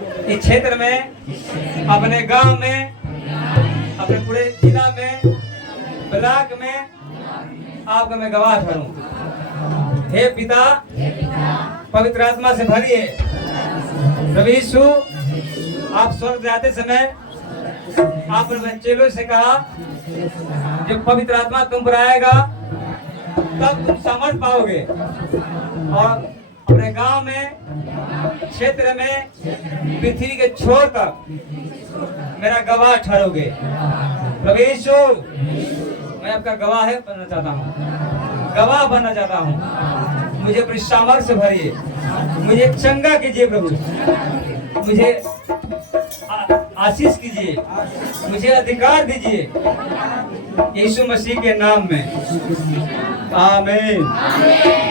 इस क्षेत्र में, अपने गांव में, अपने पूरे जिला में, ब्लॉक में आपका मैं गवाह ठहरूं। हे पिता, पवित्र आत्मा से भरिए। प्रभु यीशु, आप स्वर्ग जाते समय आपने अपने चेलों से कहा, जब पवित्र आत्मा तुम पर आएगा तब तुम समझ पाओगे और अपने गांव में, क्षेत्र में, पृथ्वी के छोर तक मेरा गवाह ठहरोगे। प्रभु यीशु, मैं आपका गवाह बनना चाहता हूँ, गवाह बनना चाहता हूँ। मुझे अपनी सामर्थ्य भरिए, मुझे चंगा कीजिए प्रभु, मुझे आशीष कीजिए, मुझे अधिकार दीजिए, यीशु मसीह के नाम में। आमीन।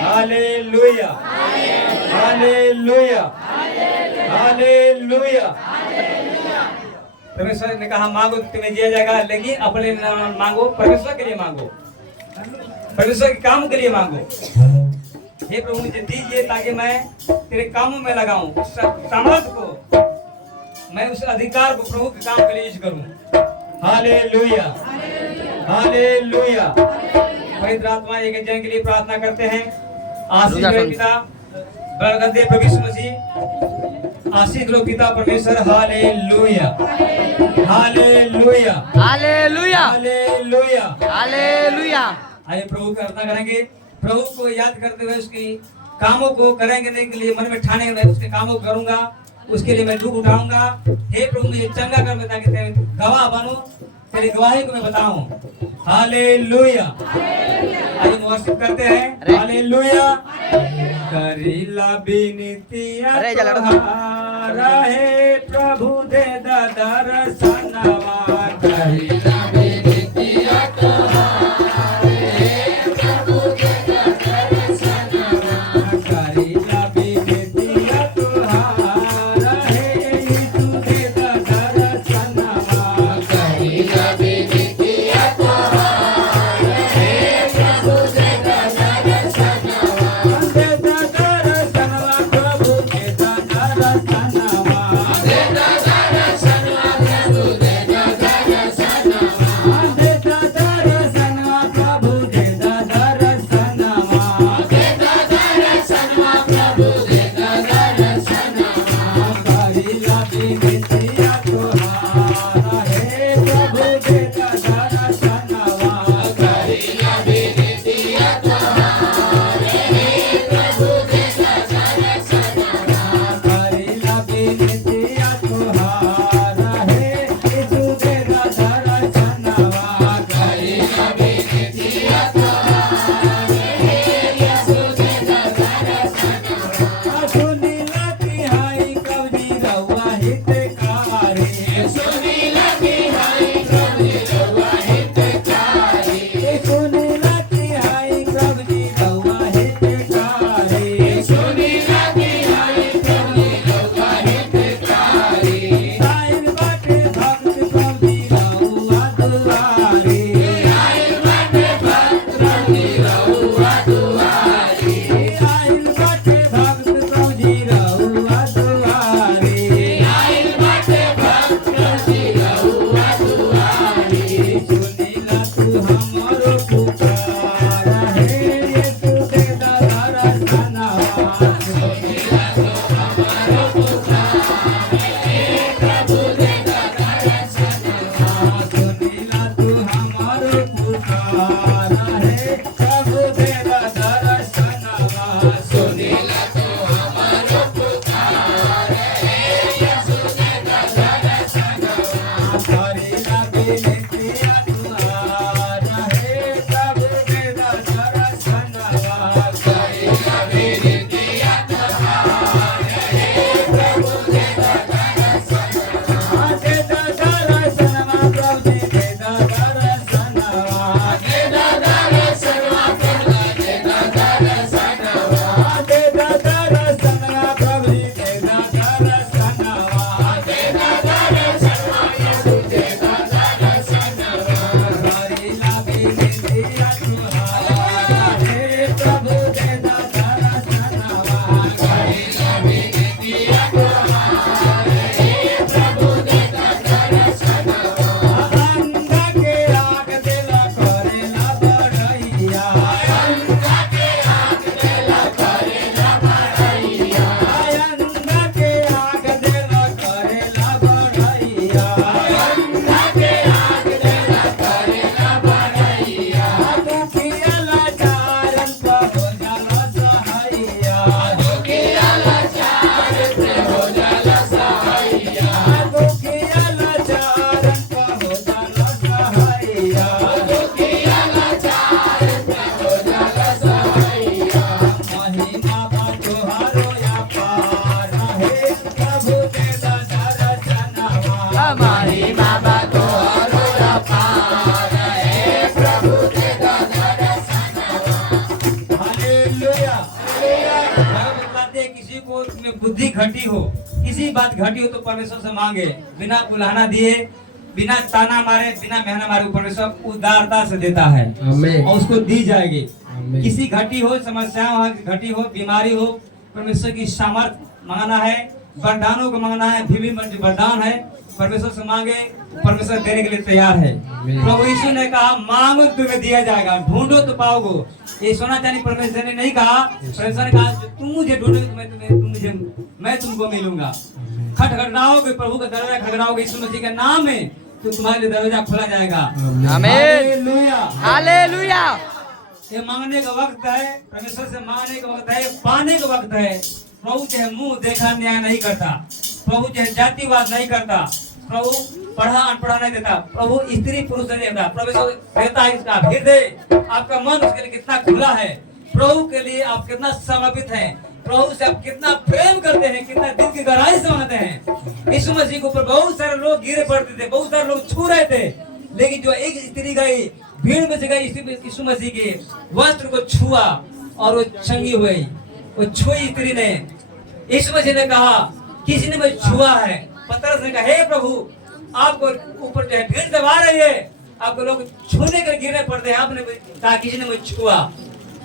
Hallelujah, hallelujah, hallelujah. परमेश्वर ने कहा मांगो तो तुम्हें दिया जाएगा, लेकिन अपने मांगो, परमेश्वर के लिए मांगो, परमेश्वर के काम के लिए मांगो। हे प्रभु, मुझे दीजिए ताकि मैं तेरे कामों में लगाऊं, उस सामर्थ्य को, मैं उस अधिकार को प्रभु के काम के लिए यूज करूं। Hallelujah, hallelujah. पवित्र आत्मा एक जन के लिए प्रार्थना करते हैं। आशीष दो पिता, बरकत दे प्रभु यीशु मसीह, आशीष दो पिता परमेश्वर। Hallelujah, hallelujah, hallelujah, hallelujah, hallelujah. आइए प्रभु की प्रार्थना करेंगे। प्रभु को याद करते हुए उसकी कामों को करेंगे के लिए मन में ठाने, मैं उसके कामों को करूंगा, उसके लिए मैं दुख उठाऊंगा। हे प्रभु, मुझे चंगा कर, मैं ताकि तेरे गवाह बनूं, तेरी गवाही को मैं बताऊं। हालेलुया। आइए वर्शिप करते हैं। हालेलुया। करीला बिनतिया तोहारा हे प्रभु, दे दर्शनवा। करीला बिनतिया तोहारा हे प्रभु, दे दर्शनवा। करीला बिनतिया तोहारा हे यीशु, दे दर्शनवा। करीला बिनतिया तोहारा हे प्रभु, दे दर्शनवा। दे दर्शनवा प्रभु, दे दर्शनवा। दे दर्शनवा प्रभु, दे दर्शनवा। घटी हो, किसी बात घटी हो तो परमेश्वर से मांगे, बिना बुलाना दिए, बिना ताना मारे, बिना मेहना मारे, परमेश्वर उदारता से देता है और उसको दी जाएगी। किसी घटी हो, समस्याओं घटी हो, बीमारी हो, परमेश्वर की सामर्थ मांगना है, वरदानों को मांगना है। विभिन्न वरदान है, परमेश्वर से मांगे, परमेश्वर देने के लिए तैयार है। प्रभु यीशु ने कहा मांगो तुम्हें दिया जाएगा, ढूंढो तो पाओगे। ये सोना चांदी परमेश्वर ने नहीं कहा, परमेश्वर ने कहा तुम मुझे ढूंढोगे मैं तुमको मिलूंगा। खटखटाओगे, प्रभु का दरवाजा खटखटाओगे यीशु मसीह के नाम में, तो तुम्हारे लिए दरवाजा खोला जाएगा। आमीन, हालेलुया, हालेलुया। ये मांगने का वक्त है, परमेश्वर से मांगने का वक्त है, पाने का वक्त है। प्रभु चाहे मुंह देखा न्याय नहीं करता, प्रभु चाहे जातिवाद नहीं करता, प्रभु पढ़ा अनपढ़ा नहीं देता, प्रभु स्त्री पुरुष नहीं देता, परमेश्वर देता है इसका हृदय, आपका मन उसके लिए कितना खुला है, प्रभु के लिए आप कितना समर्पित हैं, प्रभु से आप कितना प्रेम करते हैं, कितना दिल की गहराई से मानते हैं। यीशु मसीह के ऊपर बहुत सारे लोग गिरे पड़ते थे, बहुत सारे लोग छू रहे थे, लेकिन जो एक स्त्री गई, भीड़ में से गई, यीशु मसीह के वस्त्र को छुआ और वो चंगी हुई। वो छुई स्त्री ने, यीशु मसीह ने कहा किसी ने मुझे छुआ है। पतरस ने कहा हे प्रभु, आपको ऊपर जो है भीड़ दबा रही है, आपको लोग छूने कर गिरने पड़ते हैं, आपने कहा किसी ने मुझे छुआ।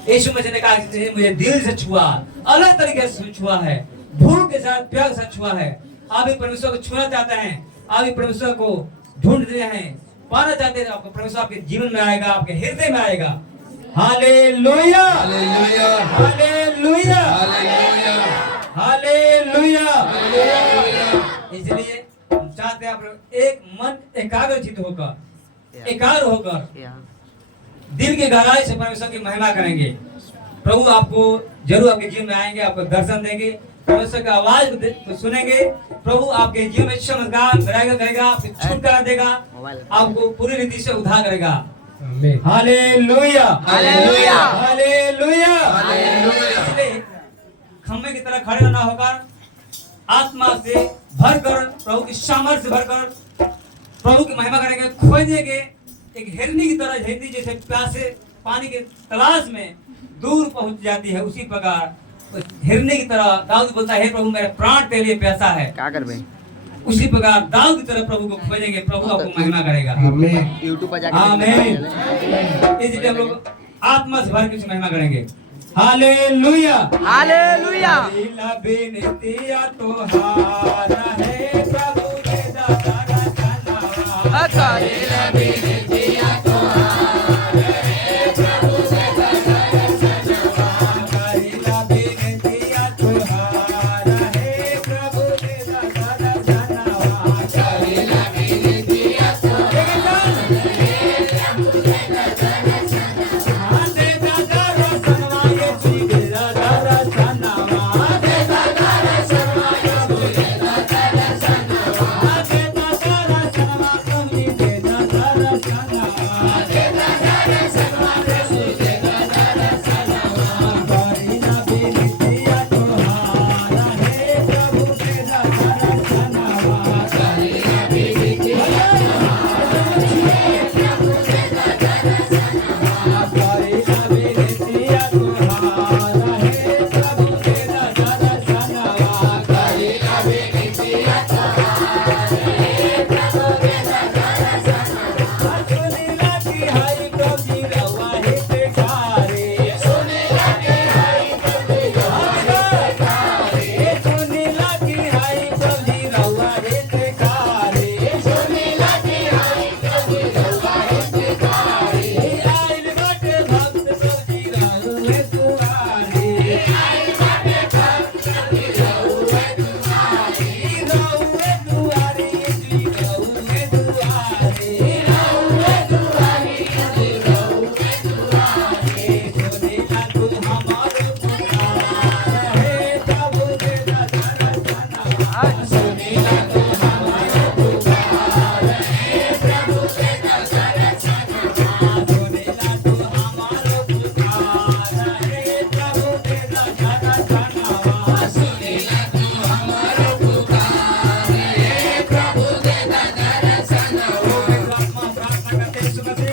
यीशु मसीह ने कहा किसी ने मुझे दिल से छुआ, अलग तरीके से छुआ है, भूख के साथ प्यार के साथ छुआ है। आप भी परमेश्वर को छूना चाहते हैं, आप भी परमेश्वर को ढूंढ रहे हैं, पाना चाहते हैं, आपको परमेश्वर आपके जीवन में आएगा, आपके हृदय में आएगा। Hallelujah, hallelujah, hallelujah, hallelujah, hallelujah. इसलिए हम चाहते हैं आप लोग एक मन एकाग्रचित होकर, एकाग्र होकर दिल की गहराई से परमेश्वर की महिमा करेंगे। प्रभु आपको जरूर आपके जीवन में आएंगे, आपको दर्शन देंगे, परमेश्वर की आवाज को सुनेंगे। प्रभु आपके जीवन में चमत्कार करेगा, आपको छुटकारा देगा, आपको पूरी रीति से उद्धार करेगा। Hallelujah, hallelujah, hallelujah, hallelujah. इसलिए खम्भे की तरह खड़े ना होकर आत्मा से भरकर, प्रभु की सामर्थ्य से भरकर प्रभु की महिमा करेंगे, खोजेंगे। एक हिरनी की तरह, हिरनी जैसे प्यासे पानी के तलाश में दूर पहुंच जाती है, उसी प्रकार हिरनी की तरह दाऊद बोलता है प्रभु मेरा प्राण तेरे लिए प्यासा है। क्या कर भाई? उसी प्रकार दाऊद की तरह प्रभु को खोजेंगे, प्रभु आपको महिमा करेगा। आमीन, यूट्यूब पर जाके आमीन। इसलिए हम लोग आत्मा से भर के उसकी महिमा करेंगे। Hallelujah, hallelujah. बेनतिया तोहारा है प्रभु के दाता रचना। अकालेला बेनतिया तोहारा है प्रभु के दाता रचना। अकालेला बेनतिया तोहारा है प्रभु के दाता रचना। अकालेला बेनतिया तोहारा है प्रभु के दाता रचना। आते दाता रचना ये चीज़ दाता रचना। आते दाता रचना ये चीज़ दाता रचना। आते दाता रचना तुमने दे दाता रचना। आते दाता रचना तुमने दे दाता रचना। करीना बेनतिया तोहारा है प्रभु के दाता रचना। करीना बेनतिया करीना बेनतिया तोहारा है प्रभु के दाता रचना। करीना बेनतिया तोहारा है प्रभु के दाता रचना। सुनीला की हाई प्रभु जी रवा है तेरे। सुनीला की हाई प्रभु जी रवा है तेरे। सुनीला की हाई प्रभु जी रवा है तेरे। सुनीला की हाई प्रभु जी रवा है तेरे। आइल बाटे भक्त प्रभु जी रहुए तुम्हारे। आइल बाटे भक्त प्रभु जी रहुए तुम्हारे। रहुए तुम्हारे जी रहुए तुम्हारे। रहुए तुम्हारे जी रहुए तुम्हारे। सुनीला तू हमारो पुकारा है प्रभु के दाता रचना। सुनीला तू हमारो पुकारा है प्रभु के दाता रचना। सुनीला तू हमारो पुकारा है प्रभु के दाता रचना। सुनीला तू हमारो पुकारा है प्रभु के दाता रचना। प्रार्थना करते यीशु मसीह।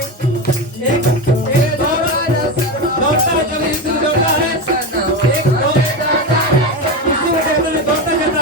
एक दौड़ता है, जब यीशु दौड़ता है, एक दौड़ता है, यीशु के दौड़ता जाता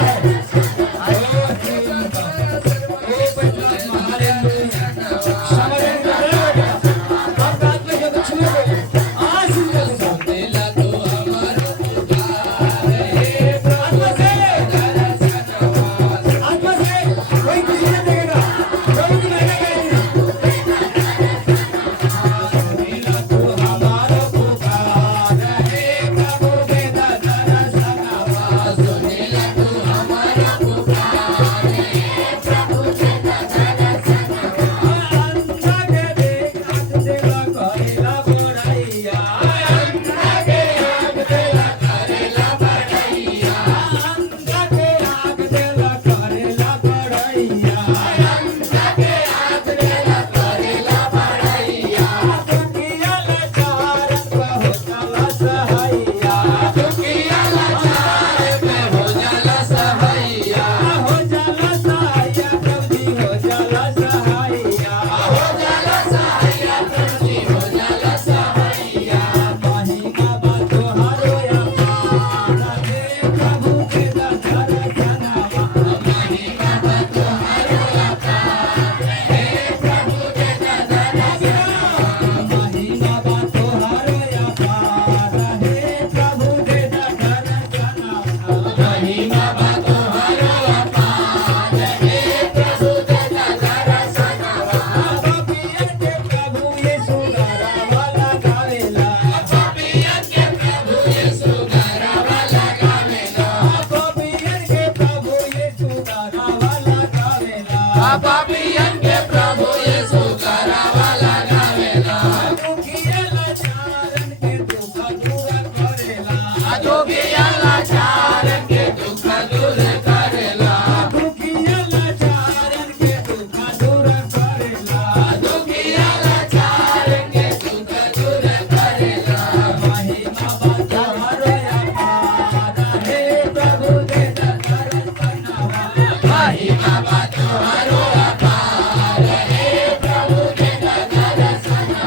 तुम्हारो अपार हे प्रभु देता दर्शनवा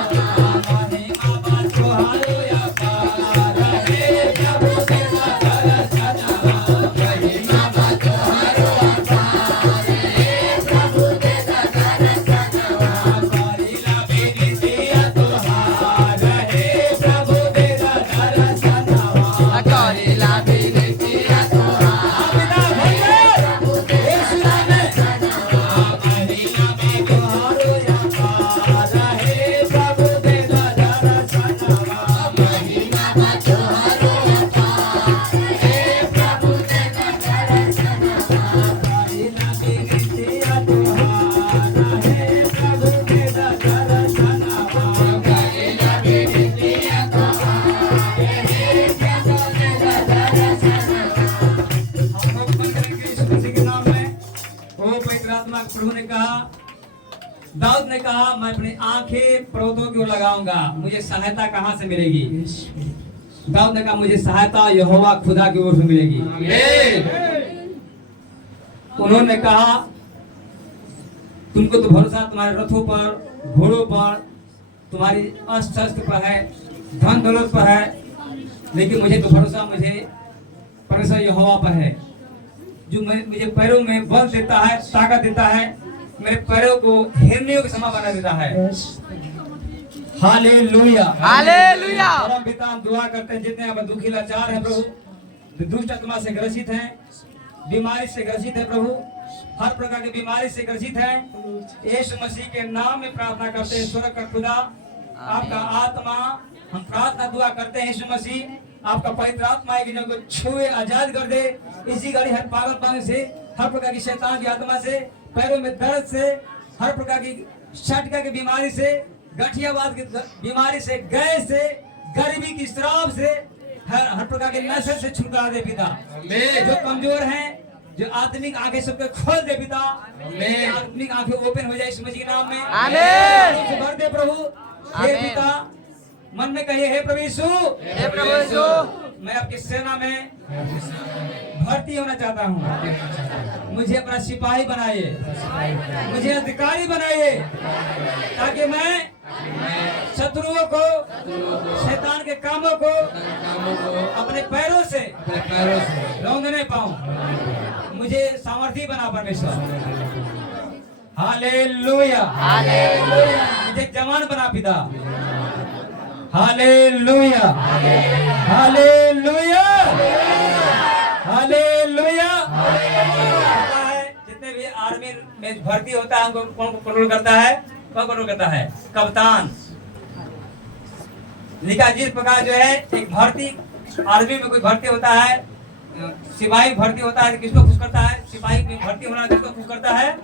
महिमा बा तुम्हारो अपार हे प्रभु देता दर्शनवा महिमा बा तुम्हारो अपार हे प्रभु देता दर्शनवा करिला विनतिया तुम्हार हे प्रभु देता दर्शनवा करिला विनतिया प्रभु ने कहा, दाऊद ने कहा, मैं अपनी आंखें पर्वतों की ओर लगाऊंगा, मुझे सहायता कहां से मिलेगी? दाऊद ने कहा, मुझे सहायता यहोवा खुदा की ओर से मिलेगी। उन्होंने कहा, तुमको तो भरोसा तुम्हारे रथों पर, घोड़ों पर, तुम्हारी अस्त्र शस्त्र पर है, धन दौलत पर है, लेकिन मुझे तो भरोसा मुझे परमेश्वर यहोवा पर है, जो मुझे पैरों में बल देता है, ताकत देता है, मेरे पैरों को हिरनियों के समान बना देता है। Hallelujah, hallelujah. परम पिता, हम दुआ करते हैं जितने अब दुखी लाचार हैं प्रभु, दुष्ट आत्मा से ग्रसित हैं, बीमारी से ग्रसित है प्रभु, हर प्रकार की बीमारी से ग्रसित है, यीशु मसीह के नाम में प्रार्थना करते हैं। स्वर्ग का खुदा, आपका आत्मा, हम प्रार्थना दुआ करते हैं यीशु मसीह, आपका पवित्र आत्मा है कि जिनको छुए आजाद कर दे, इसी घड़ी हर पागलपन से, हर प्रकार की शैतान की आत्मा से, पैरों में दर्द से, हर प्रकार की शटका की बीमारी से, गठियावाद की बीमारी से, गैस से, गरीबी की श्राप से, हर प्रकार के नशे से छुटकारा दे पिता। जो कमजोर हैं, जो आत्मिक आंखें सबके खोल दे पिता, आत्मिक आंखें ओपन हो जाए इस मसीह के नाम में। आमीन। भर दे प्रभु, हे पिता, मन में कहिए, हे प्रभु यीशु, हे प्रभु यीशु, मैं आपकी सेना में भर्ती होना चाहता हूँ, मुझे अपना सिपाही बनाइए, मुझे अधिकारी बनाइए, ताकि मैं शत्रुओं को, शैतान के कामों को अपने पैरों से रौंदने पाऊं, मुझे सामर्थी बना परमेश्वर। Hallelujah, hallelujah. मुझे जवान बना पिता। Hallelujah, hallelujah, hallelujah. पता है, जितने भी आर्मी में भर्ती होता है, हमको कौन कंट्रोल करता है? कौन कंट्रोल करता है? कप्तान। लिखा जिस प्रकार जो है एक भर्ती, आर्मी में कोई भर्ती होता है, सिपाही भर्ती होता है, किसको खुश करता है? सिपाही में भर्ती होना किसको खुश करता है?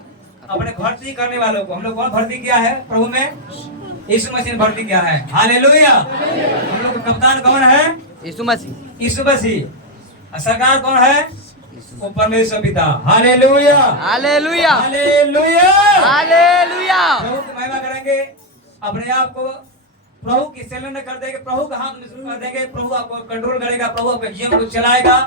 अपने भर्ती करने वालों को। हम लोग कौन भर्ती किया है प्रभु में? यीशु मसीह ने भर्ती किया है। हालेलुया। हम लोग का कप्तान कौन है? यीशु मसीह। यीशु मसीह। सरकार कौन है? वो परमेश्वर पिता। Hallelujah, hallelujah, hallelujah, hallelujah. प्रभु की महिमा करेंगे, अपने आप को प्रभु की सेवा में कर देंगे, प्रभु का हाथ में कर देंगे, प्रभु आपको कंट्रोल करेगा, प्रभु आपके जीवन को चलाएगा,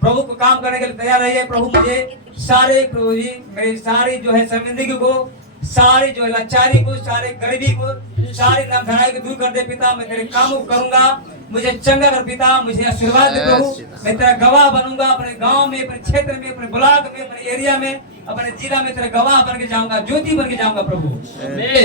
प्रभु को काम करने के लिए तैयार रहिए। प्रभु मुझे सारे, प्रभु जी मेरी सारी जो है शर्मिंदगी को, सारी जो है लाचारी को, सारे गरीबी को, सारी नामधराई को दूर कर दे पिता। मैं तेरे काम को करूंगा, मुझे चंगा कर पिता, मुझे आशीर्वाद दे प्रभु। मैं तेरा गवाह बनूंगा, अपने गांव में, अपने क्षेत्र में, अपने ब्लॉक में, अपने एरिया में, अपने जिला में तेरा गवाह बन के जाऊंगा, ज्योति बन के जाऊंगा प्रभु।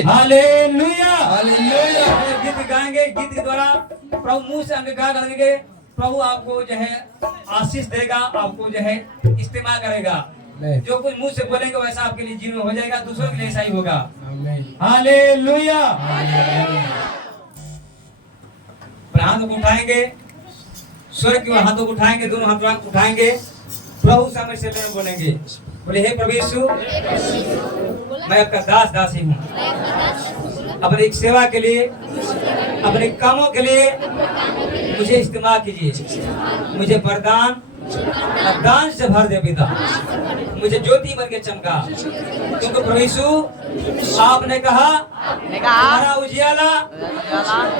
Hallelujah, hallelujah. गीत गाएंगे, गीत के द्वारा प्रभु मुंह से अंगीकार करेंगे, प्रभु आपको जो है आशीष देगा, आपको जो है इस्तेमाल करेगा। जो कुछ मुंह से बोलेंगे वैसा आपके लिए जीवन में हो जाएगा, दूसरों के लिए ऐसा ही होगा। हालेलुया। हाथों को उठाएंगे, स्वर्ग की ओर हाथों को उठाएंगे, दोनों हाथ उठाएंगे, प्रभु सामने से बोलेंगे, बोले हे प्रभु यीशु, मैं आपका दास दासी हूँ, अपनी सेवा के लिए, अपने कामों के लिए मुझे इस्तेमाल कीजिए, मुझे वरदान दान से भर दे पिता, मुझे ज्योति बन के चमका, क्योंकि प्रभु यीशु आपने कहा हमारा उजियाला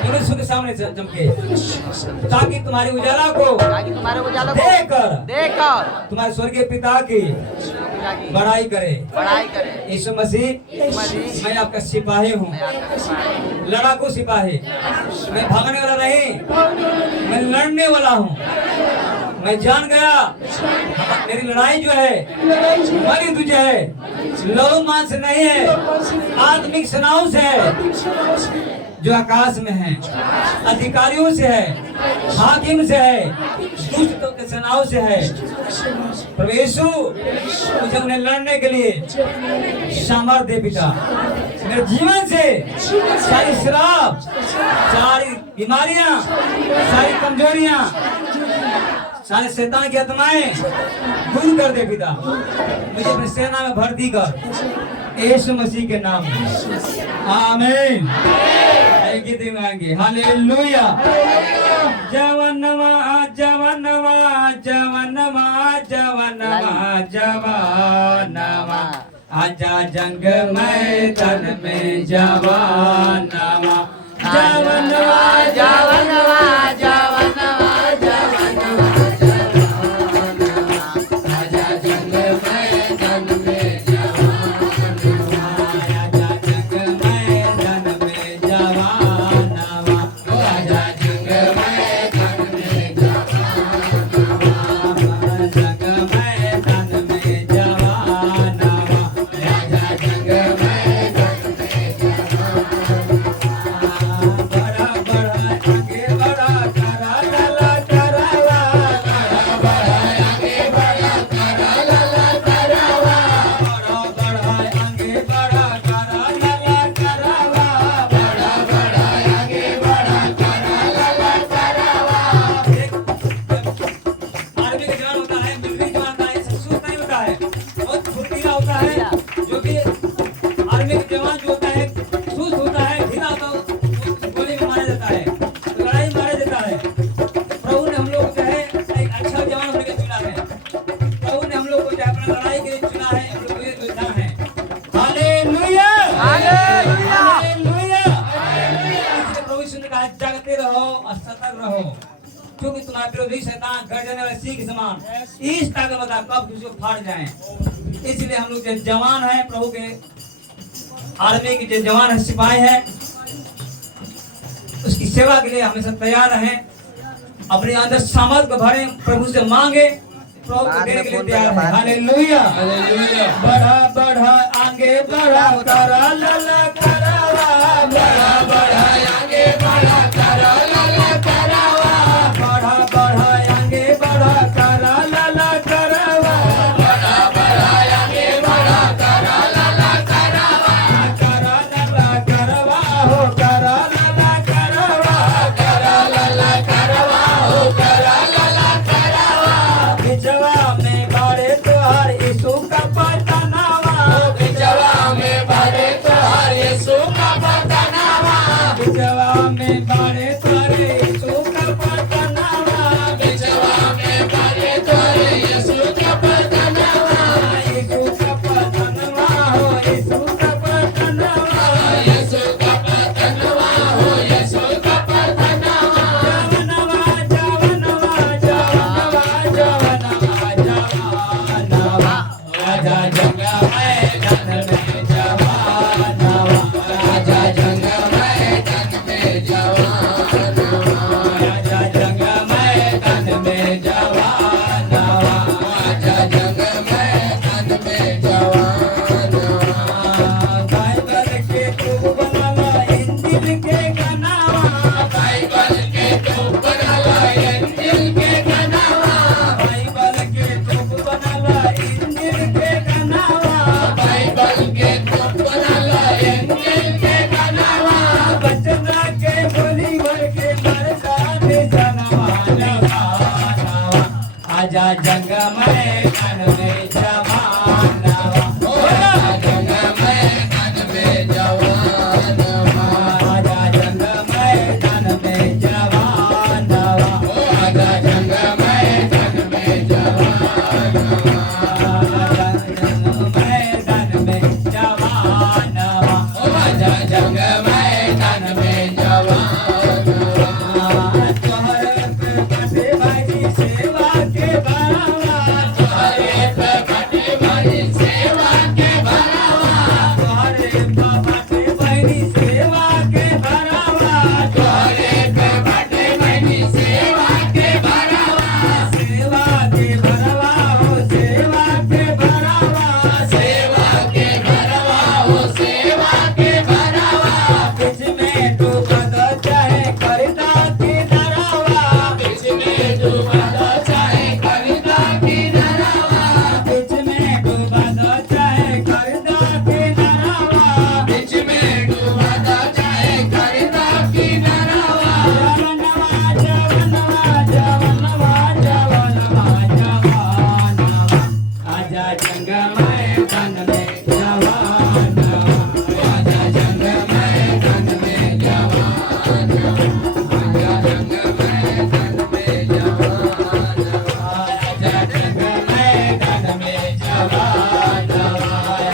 मनुष्य के सामने चमके, ताकि तुम्हारी उजाला को देखकर तुम्हारे स्वर्गीय पिता की प्रजा की बड़ाई करे। बड़ाई करे। यीशु मसीह मसीह मैं आपका सिपाही हूँ, मैं आपका सिपाही, लड़ाकू सिपाही। मैं भागने वाला नहीं, मैं लड़ने वाला हूँ। मैं जान गया मेरी लड़ाई जो है हमारी तुझे है, लहू मांस से नहीं है, आत्मिक सेनाओं से है जो आकाश में है, अधिकारियों से है, हाकिम से है, दुष्टों के सेनाओं से है। प्रभु यीशु मुझे उन्हें लड़ने के लिए सामर्थ्य दे पिता। मेरे जीवन से सारी शराब, सारी बीमारियां, सारी कमजोरियां, सारे शैतान की आत्माएं दूर कर दे पिता। मुझे अपनी सेना में भर्ती कर यीशु मसीह के नाम में, आमीन। गीत गाएंगे हालेलुया। जवनवा जवनवा जवनवा जवनवा जवानवा, आजा जंग मैदान में जवानवा, जवनवा जवनवा जवनवा जवनवा आजा जंग मैदान में जवानवा, आजा जंग मैदान में जवानवा, आजा जंग मैदान में जवानवा, जंग मैदान में जवानवा, आजा जंग मैदान में बड़ा बड़ा आगे बड़ा करा लला करावा, आगे बढ़ा करा लला करावा, बड़ा बड़ा आगे बड़ा करा लला करावा, बड़ा बड़ा आगे बढ़ा करा लला करावा। आर्मी का जवान होता है, मिलिट्री जवान होता है, सब सुस्त नहीं होता है, बहुत फुर्तीला होता है। जो भी आर्मी का जवान जो होता है सुस्त होता है, ढीला होता है, उसको गोली में मारा जाता है, लड़ाई में मारा जाता है। प्रभु ने हम लोग को जो है एक अच्छा जवान होने के चुना है। प्रभु ने हम लोग को जो है अपना लड़ाई के लिए चुना है, हम लोग ये योद्धा हैं। Hallelujah, hallelujah. हालेलुया। इसलिए प्रभु यीशु ने कहा जागते रहो और सतर्क रहो, क्योंकि तुम्हारे विरोधी शैतान गर्जने वाले सिंह के समान इस ताकत बता कब किसी को फाड़ जाए। इसलिए हम लोग जो जवान हैं, प्रभु के आर्मी के जो जवान है, सिपाही हैं, उसकी सेवा के लिए हमेशा तैयार रहें। अपने अंदर सामर्थ को भरें, प्रभु से मांगे, प्रभु को देने के लिए तैयार है। Hallelujah, hallelujah. बढ़ा बढ़ा आगे बढ़ा करा लला करावा, बड़ा बड़ा आगे बढ़ा करा लला करावा, बढ़ा बढ़ा आगे बढ़ा करा लला करावा, बड़ा बड़ा आगे बढ़ा करा लला करावा, करा लला करावा हो, करा लला करावा, करा लला करावा हो, करा लला करावा। बिचवा में बाड़े तोहार यीशु का पतनावा, बिचवा में बारे तोहार यीशु का पतनावा, बिचवा में बाड़े तोहारे यीशु का पतनावा, बिचवा में बारे तोहार यीशु का पतनावा, यीशु का पतनवा हो, यीशु का पतनवा, यीशु का पतनावा हो, यीशु का पतनावा। जवनवा जवनवा जवनवा जवनवा जवनवा, आजा जंग मैदान में जवानवा, आजा जंग मैदान में जवानवा, आजा जंग मैदान में जवानवा, आजा जंग मैदान में जवानवा। बाइबल के तू बनावा इंजिल के गनावा, बाइबल के तू बनाला इंजिल के गनावा, बाइबल के तू बनावा इंजिल के गनावा, बाइबल के तू बनाला इंजिल के गनावा, बचना के बोली भर के मरदान जनवा जवानवा, आजा जंग मैदान में जवानवा, आजा जंग मैदान में जवानवा, आजा जंग मैदान में जवानवा, आजा जंग मैदान में जवानवा, मैदान में जवानवा, आजा जंग मैदान में जवानवा। तोहर पे बाटे भाई सेवा के बावा,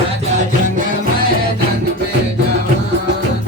आजा जंग मैदान में जवान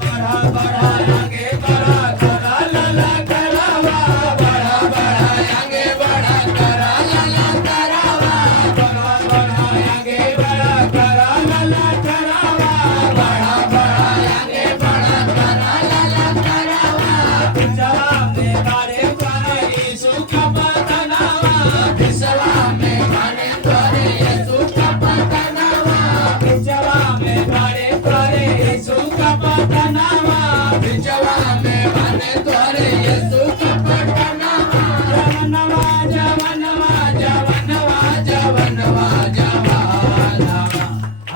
बढ़ा बढ़ा आगे बढ़ा करा लाला करावा बढ़ा बढ़ा आगे बढ़ा करा लाला करावा बढ़ा बढ़ा आगे बढ़ा करा लाला करावा बढ़ा बढ़ा आगे बढ़ा करा लाला करावा पिंजरा में बारे बारे यीशु का बदनावा बिसवा में बने तोरे यीशु का बदनावा पिंजरा में बारे बारे यीशु का बदनावा बिचवा में बने तोरे यीशु का बदनावा जवनवा जवनवा जवनवा जवनवा जवानवा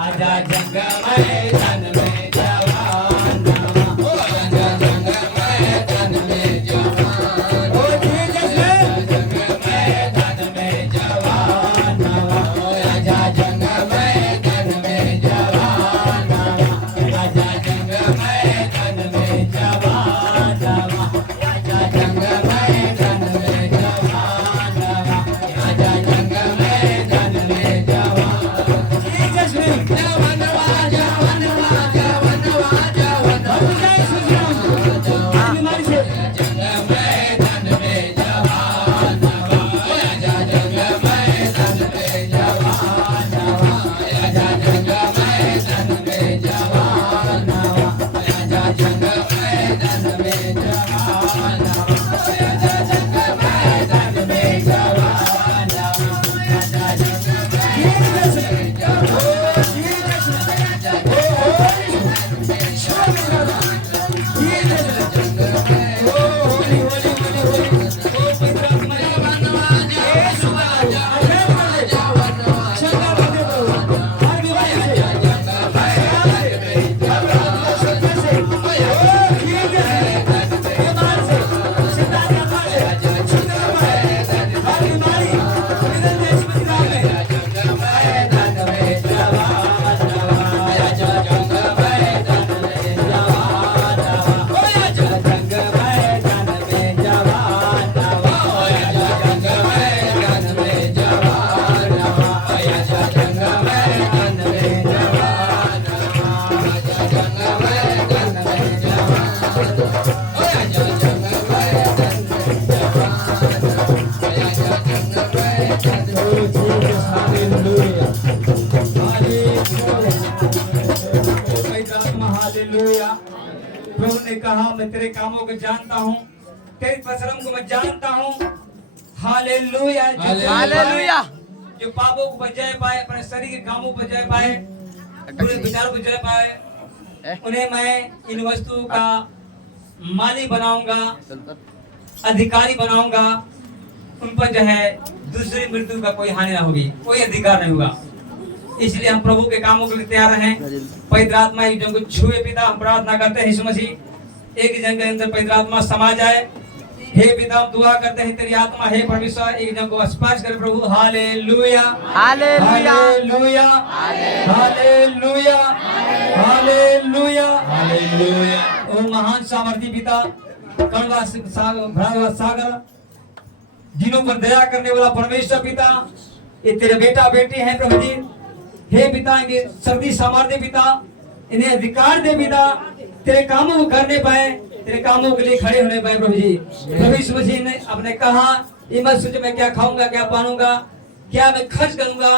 आजा जंग मैदान में जवानवा ओ आजा जंग मैदान में जवान ओ जीसस जंग मैदान में जवानवा ओ आजा जंग मैदान में जवान आजा जंग मैदान में जवानवा आजा जंग मैदान में जवान आजा जंग मैदान में जवान जीसस जवानवा जवानवा जवानवा जवानवा बीमारी से जंग मैदान में जवान आजा जंग मैदान में जवान आजा जंग मैदान में जवान आजा जंग मैदान में जवान आजा जंग मैदान में जवान आजा जंग मैदान में जवान प्रभु ने कहा मैं तेरे कामों को जानता हूँ, तेरे परिश्रम को मैं जानता हूँ। Hallelujah hallelujah. जो पापों को बचाए पाए, अपने शरीर के कामों को बचाए पाए, बुरे विचारों को बचाए पाए, उन्हें मैं इन वस्तुओं का मालिक बनाऊंगा, अधिकारी बनाऊंगा। उन पर जो है दूसरी मृत्यु का कोई हानि ना होगी, कोई अधिकार नहीं होगा। इसलिए हम प्रभु के कामों के लिए तैयार हैं। पवित्र आत्मा एक जन को छुए पिता, हम प्रार्थना करते हैं यीशु मसीह एक जन के अंदर पवित्र आत्मा समा जाए। हे पिता हम दुआ करते हैं तेरी आत्मा हे परमेश्वर एक जन को स्पर्श करे प्रभु। Hallelujah hallelujah hallelujah hallelujah hallelujah hallelujah. ओ महान सामर्थी पिता, करुणा सागर, जिन्हों पर दया करने वाला परमेश्वर पिता, ये तेरे बेटा बेटी हैं प्रभु जी। हे पिता इनके सर्दी सामर्थ्य पिता, इन्हें अधिकार दे पिता, तेरे कामों को करने पाए, तेरे कामों के लिए खड़े होने पाए प्रभु जी। प्रभु यीशु मसीह ने आपने कहा ये मत सोचो मैं क्या खाऊंगा, क्या पहनूंगा, क्या मैं खर्च करूंगा।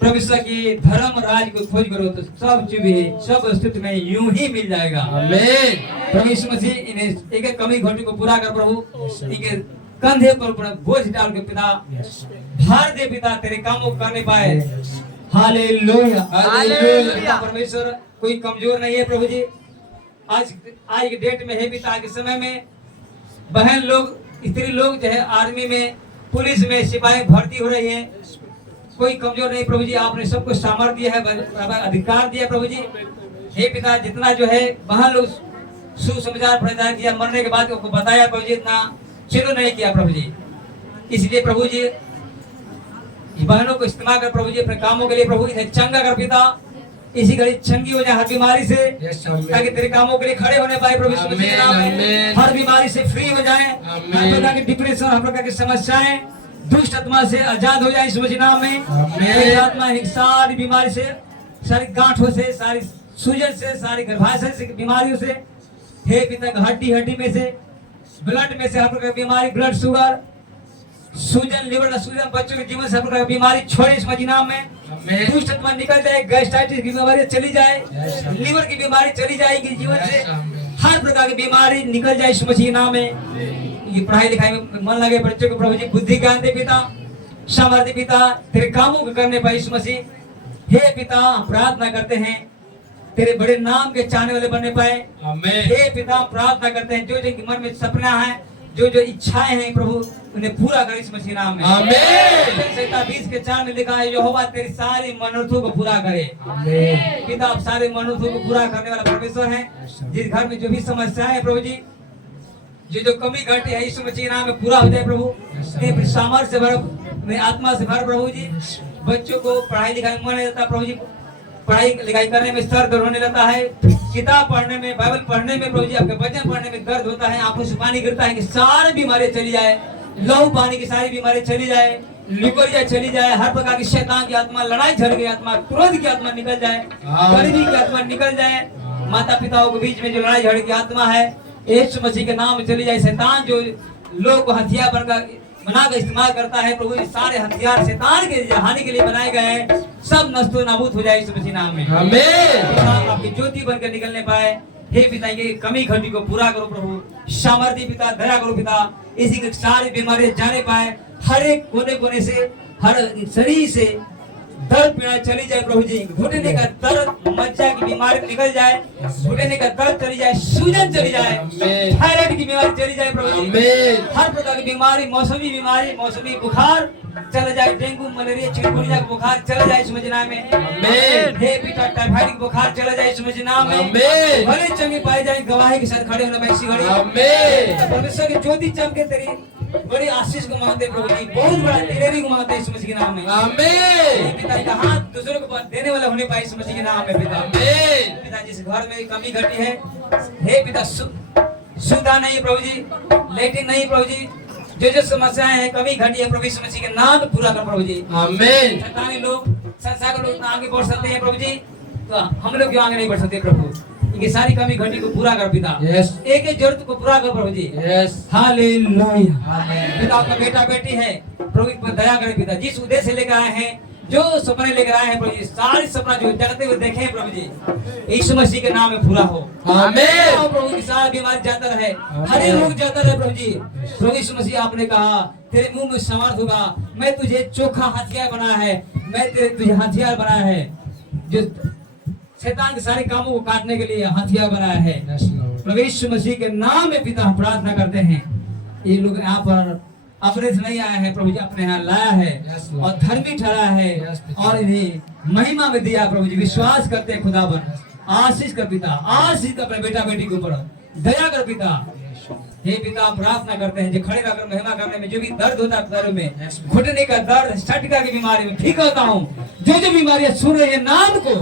प्रभु यीशु की धर्म राज को खोज करो तो सब चीजें सब अस्तित्व में यूं ही मिल जाएगा। आमीन। प्रभु यीशु मसीह इन्हें एक एक कमी घोटी को पूरा कर प्रभु, इनके कंधे पर अपना बोझ डाल के पिता भार दे पिता, तेरे कामों को करने पाए। Hallelujah hallelujah. परमेश्वर कोई कमजोर नहीं है प्रभु जी। आज के डेट में है पिता, आज के समय में बहन लोग, स्त्री लोग जो है आर्मी में, पुलिस में, सिपाही भर्ती हो रही हैं। कोई कमजोर नहीं प्रभु जी, आपने सबको सामर्थ्य दिया है, अधिकार दिया प्रभु जी। हे पिता जितना जो है बहन लोग सुसमाचार प्रचार किया, मरने के बाद उनको बताया प्रभु जी, इतना शुरू नहीं किया प्रभु जी। इसलिए प्रभु जी बहनों को इस्तेमाल कर प्रभु जी अपने कामों के लिए प्रभु इन्हें चंगा कर पिता, इसी घड़ी चंगी हो जाए हर बीमारी से, ताकि तेरे कामों के लिए खड़े होने पाए प्रभु यीशु के नाम में। हर बीमारी से फ्री हो जाए, हर प्रकार की डिप्रेशन, हर प्रकार की समस्याएं दुष्ट आत्मा से आजाद हो जाए यीशु मसीह नाम में। मेरी आत्मा एक सारी बीमारी से, सारी गांठों से, सारी सूजन से, सारी गर्भाशय से बीमारियों से, हे पिता हड्डी में से, ब्लड में से हर प्रकार की बीमारी, ब्लड शुगर, सूजन, लिवर का सूजन, बच्चों के जीवन से हर प्रकार की बीमारी छोड़े यीशु मसीह नाम में। दुष्ट आत्मा निकल जाए, गैस्ट्राइटिस की बीमारी चली जाए, लिवर की बीमारी चली जाएगी जीवन से, हर प्रकार की बीमारी निकल जाए यीशु मसीह नाम में। ये पढ़ाई लिखाई में मन लगे बच्चों को प्रभु जी बुद्धि ज्ञान दे पिता, सामर्थ्य पिता, तेरे कामों को करने पर यीशु मसीह। हे पिता प्रार्थना करते हैं तेरे बड़े नाम के चाहने वाले बनने पाए। हे पिता प्रार्थना करते हैं जो जो मन में सपना है, जो जो इच्छाएं हैं प्रभु उन्हें पूरा कर इस मसीह नाम में। आमीन। संहिता 20:4 में लिखा है यहोवा तेरी सारी मनोरथों को पूरा करे। आमीन। पिता आप सारे मनोरथों को पूरा करने वाला परमेश्वर है। जिस घर में जो भी समस्याएं है प्रभु जी, जो कमी घटी है यीशु मसीह नाम में पूरा हो जाए प्रभु। अपने सामर्थ्य से भर, अपने आत्मा से भर प्रभु जी। बच्चों को पढ़ाई लिखाई में मन नहीं रहता प्रभु जी, पढ़ाई लिखाई करने में सर दर्द होने लगता है, किताब पढ़ने में, बाइबल पढ़ने में प्रभु जी, आपके वचन पढ़ने में दर्द होता है, आंखों से पानी गिरता है कि सारी बीमारियां चली जाए, लहू पानी की सारी बीमारी चली जाए, लिकोरिया चली जाए, हर प्रकार की शैतान की आत्मा, लड़ाई झगड़े की आत्मा, क्रोध की आत्मा निकल जाए, गरीबी की आत्मा निकल जाए, माता पिताओं के बीच में जो लड़ाई झगड़े की आत्मा है यीशु मसीह के नाम में चली जाए। शैतान जो लोग को हथियार बनाकर इस्तेमाल करता है प्रभु, सारे हथियार शैतान के हानि के लिए बनाए गए हैं, सब नष्ट नाबूद हो जाए यीशु मसीह नाम में। आमीन। आपकी ज्योति बनकर निकलने पाए। हे पिता ये कमी घटी को पूरा करो प्रभु, सामर्थ्य पिता, दया करो पिता, इसी के सारी बीमारियां जाने पाए, हर एक कोने से, हर शरीर से दर्द पीड़ा चली जाए प्रभु जी, घुटने का दर्द, मज्जा की बीमारी निकल जाए, घुटने का दर्द चली जाए, सूजन चली जाए, थायराइड की बीमारी चली जाए प्रभु जी, हर प्रकार की बीमारी, मौसमी बुखार चला जाए, डेंगू, मलेरिया, चिकनगुनिया का बुखार चला जाए इस महीना में। हे पिता टाइफाइड की बुखार चला जाए इस महीना में, भले चंगे पाए जाए, गवाही के साथ खड़े होना वैसी घड़ी। परमेश्वर की ज्योति चमके, तेरी बड़ी आशीष को मांगते प्रभु जी, बहुत बड़ा दिलेरी को मांगते इस मसीह के नाम में। आमीन। पिता का हाथ दूसरों को देने वाला होने पाए इस मसीह के नाम में पिता। आमीन। पिता जिस घर में कमी घटी है, हे पिता सुधा नहीं प्रभु जी, लेटिन नहीं प्रभु जी, जो समस्याएं हैं, कमी घटी है प्रभु यीशु मसीह के नाम में पूरा कर प्रभु जी। आमीन। शैतानी लोग, संसार के लोग आगे बढ़ सकते हैं प्रभु जी, तो हम लोग क्यों आगे नहीं बढ़ सकते प्रभु? इनकी सारी कमी घटी को पूरा कर पिता। एक एक जरूरत को पूरा कर प्रभु जी। हालेलुया। पिता आपका बेटा बेटी है प्रभु पर दया करे पिता, जिस उद्देश्य से लेकर आए हैं, जो सपने लेकर आए हैं प्रभु जी, सारे सपना जो जगते हुए देखे हैं प्रभु जी, यीशु मसीह के नाम में पूरा हो। आमीन। प्रभु की सारी बीमारी जाता रहे, हर एक रोग जाता रहे प्रभु जी। प्रभु यीशु मसीह आपने कहा तेरे मुंह में सामर्थ होगा, मैं तुझे चोखा हथियार बनाया है, मैं तुझे हथियार बनाया है, जो शैतान के सारे कामों को काटने के लिए हथियार बनाया है। प्रभु यीशु मसीह के नाम में पिता हम प्रार्थना करते हैं। ये लोग यहाँ पर अपने से नहीं आए हैं प्रभु जी, अपने यहाँ लाया है और धर्मी ठहरा है और इन्हें महिमा में दिया प्रभु जी। विश्वास करते हैं खुदावन, आशीष कर पिता, आशीष कर अपने बेटा बेटी के ऊपर, दया कर पिता। हे पिता प्रार्थना करते हैं जो खड़े रहकर महिमा करने में जो भी दर्द होता है पैरों में, घुटने का दर्द, स्टटिका की बीमारी में ठीक होता हूँ, जो जो बीमारियां सुन रही है नाम को,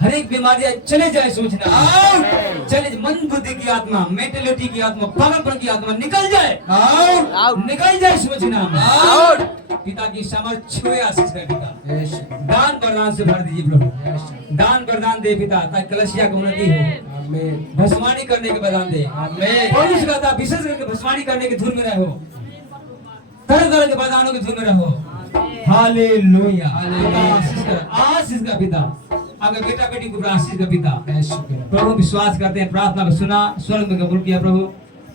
हर एक बीमारियां चले जाए सोचना, चले मन बुद्धि की आत्मा, मेंटलिटी की आत्मा, पागलपन की आत्मा निकल जाए, निकल जाए सोचना। पिता की सामर्थ्य छुए आशीष कर पिता, दान वरदान से भर दीजिए प्रभु, दान वरदान दे पिता, ताकि कलसिया को उन्नति हो, भस्मानी करने के वरदान दे। पौलुस कहता विशेष करके भस्मानी करने की धुन में रहो, तरह तरह के वरदानों की धुन में रहो। हालेलुया। आशीष का पिता, अगर बेटा बेटी को आशीष का पिता। प्रभु विश्वास करते हैं, प्रार्थना को सुना, स्वर्ग में कबूल किया प्रभु।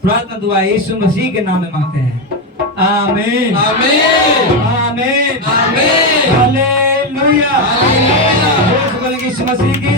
प्रार्थना दुआ यीशु मसीह के नाम में मांगते हैं, आमीन आमीन आमीन आमीन। हालेलुया। यीशु मसीह की